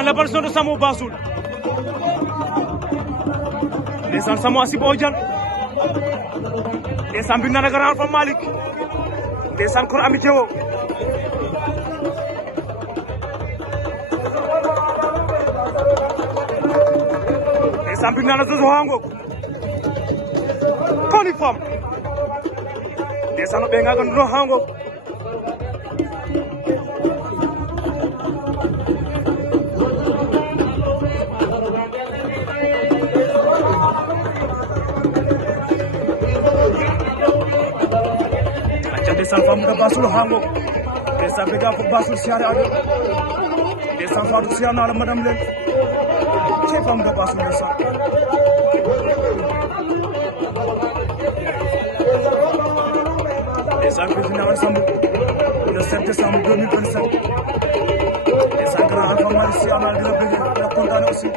ndeysaan l'apparition de Samo Bassoul ndeysaan Samo asi Bodian ndeysaan bi nana Grand Alpha Malick ndeysaan kor ami tewo ndeysaan bi nana Zozo hango koni fam ndeysaan ɓe ngaga nduno hango ndeysaan Famouda Bassoul hango ndeysaan be ga fo Bassoul siare ado ndeysaan Fatou siare na la madame len ci Famouda Bassoul ndeysaan ndeysaan bi final sambu le 7 décembre 2027 ndeysaan Grand Alpha Malick siare na dina bëgg la kontaan aussi